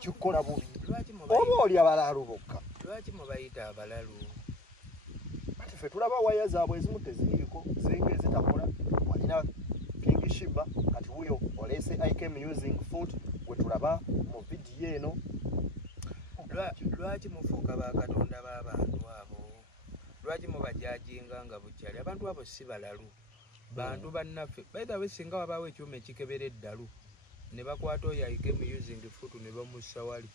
kikola bubi oba oli abalalu bokka lwaki mubayita abalalu ate ffe tulaba waya zaabwe ezimu teziriiko ziringa ezitakola walina King Shiba kati wuyo oleese IKM using foot gwe tulaba mu vidiyo eno lwaki mufuuka bakatonda b'abantu abo lwaki mubajajinga nga bukyali abantu abo si balalu bantu bannaffe baithawe singa wabaawo ekyuma ekikebera eddalu ne bakwata oyo IKM using foot ne bamussa wali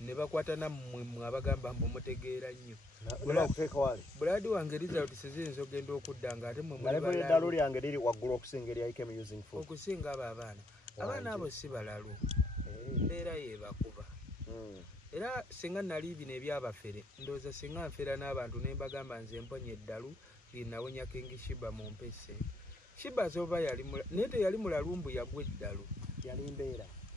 ne bakwata nammwe abagamba mbu mutegeera nnyo buladi wange result siziyinza ogenda okudda nga ate eddalu lyange liri waggulu okusinga eri IKM using foot okusinga abo abaana abo si balalu mbeera yebakuba era singa nali bino ebyabafere ndowooza singa nfera n'abantu ne mbagamba nze mponya eddalu linawonya King Shiba mu mpese Shiba zoba naye teyali mulalu mbu yagwa eddalu yali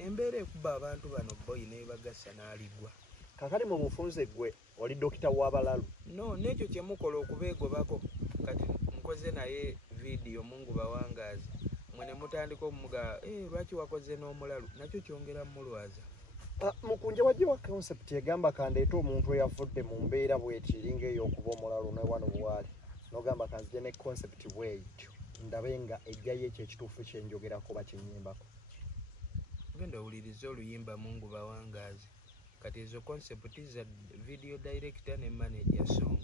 embeera ekuba abantu bano boyi nebagasa n'aligwa kakati mu bufunze gwe oli dokita w'abalalu no n'ekyo kyemukola okubeegobako kati nkoze naye vidiyo mungu bawangaazi mwe ne mutandika omumuga lwaki wakoze n'omulalu nakyo kyongera mulwaza mukunje wajjiwa concept egamba kandeeta omuntu eyavudde mu mbeera bwetiringa ey'okuba omulalu ne wano bwali n'ogamba kanzije ne concept bwetyo ndabe nga ejjayo ekyo ekituufu kyenjogerako bakinyimbako genda owuliriza oluyimba mungu bawangaazi kati ezo concept za video director ne manager song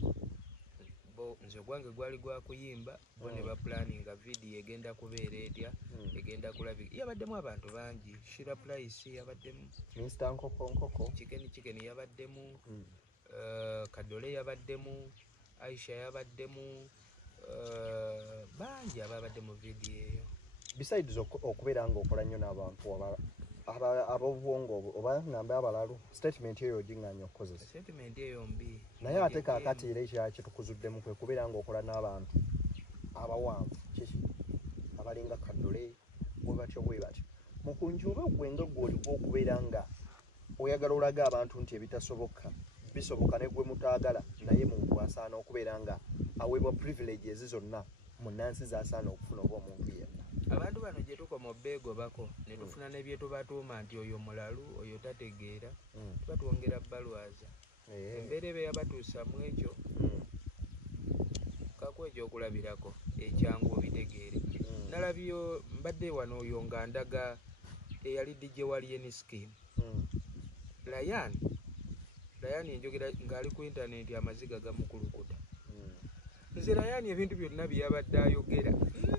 bo nze gwange gwali gwa kuyimba bo ne baplaninga video egenda kubeera etya egenda kulabika yabaddemu abantu bangi Shira Price yabaddemu Mr. Nkoko chicken yabaddemu Kadole yabaddemu Aisha yabaddemu bangi ababadde mu video eyo besides okubeera nga okola nnyo n'abantu ab'obwongo oba ngambe abalalu statement eyo oginganya okukozesa statement eyo mbi naye ate kaakati era ekirala kyetukuzuddemu kwe kubeera nga okola n'abantu abawanvu kiki abalinga Kadole bwe batyo mukunju oba gwe nga gw'oliko okubeera nga oyagala olaga abantu nti ebitasoboka bisoboka ne gwe mutaagala naye muntu asaana okubeera nga aweebwa privileges zonna munnansi z'asaana okufuna oba omuntu yenna abantu bano gye tukoma obbeegobako ne tufuna ne bye tubatuuma nti oyo mulalu oyo tategeera tubatwongera balwaza embeera ebe yabatuusa mu ekyo kaku ekyokulabirako ekyangu obitegeere nalabyo mbadde wano oyo nga ndaga eyali DJ Alien Scheme Ryan enjogera ng'ali ku internet amaziga gamukulukuta nze Ryan ebintu byonna byabadde ayogera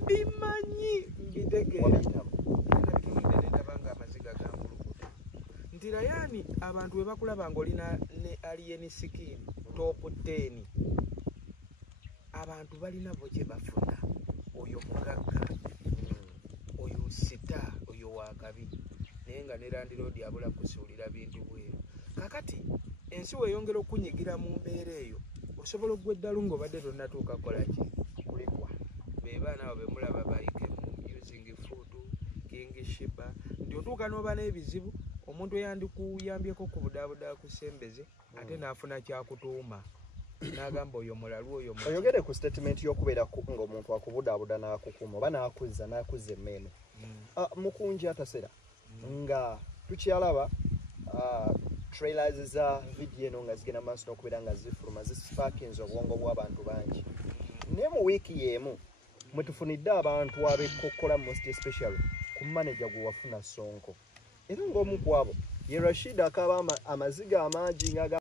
mbimanyi mbitegeera ndabanga amaziga gamukulukuta nti Ryan abantu bwe bakulaba ng'olina ne Alien Scheme top 10 abantu balina bo kye bafuna oyo mugagga oyo sita oyo wakabi naye nga ne Land Road abula kusuulira bintu bweru kakati ensi weeyongera okunyigira mu mbeera eyo osobola ogwa eddalu ng'obadde tonnatuuka kola ki kulikwa be baana abo be mulaba IKM using foot King Shiba nti otuuka n'oba n'ebizibu omuntu eyandikuyambyeko ku budaabudaa kusembeze ate n'afuna kyakutuuma n'agamba oyo mulalu oyo oyogere ku statement y'okubeera ng'omuntu akubudaabuda n'akukuuma oba n'akuzza emmeeme mukunji atasera nga tukyalaba trailers za video eno nga zigenda maaso n'okubeera nga zifuluma zisparkins obwongo bw'abantu bangi naye mu wiiki y'emu mwe tufunidde abantu ab'ekkokola most especially ku manager gwe wafuna Sonko era ng'omu ku abo ye Rashid akaaba amaziga amangi nga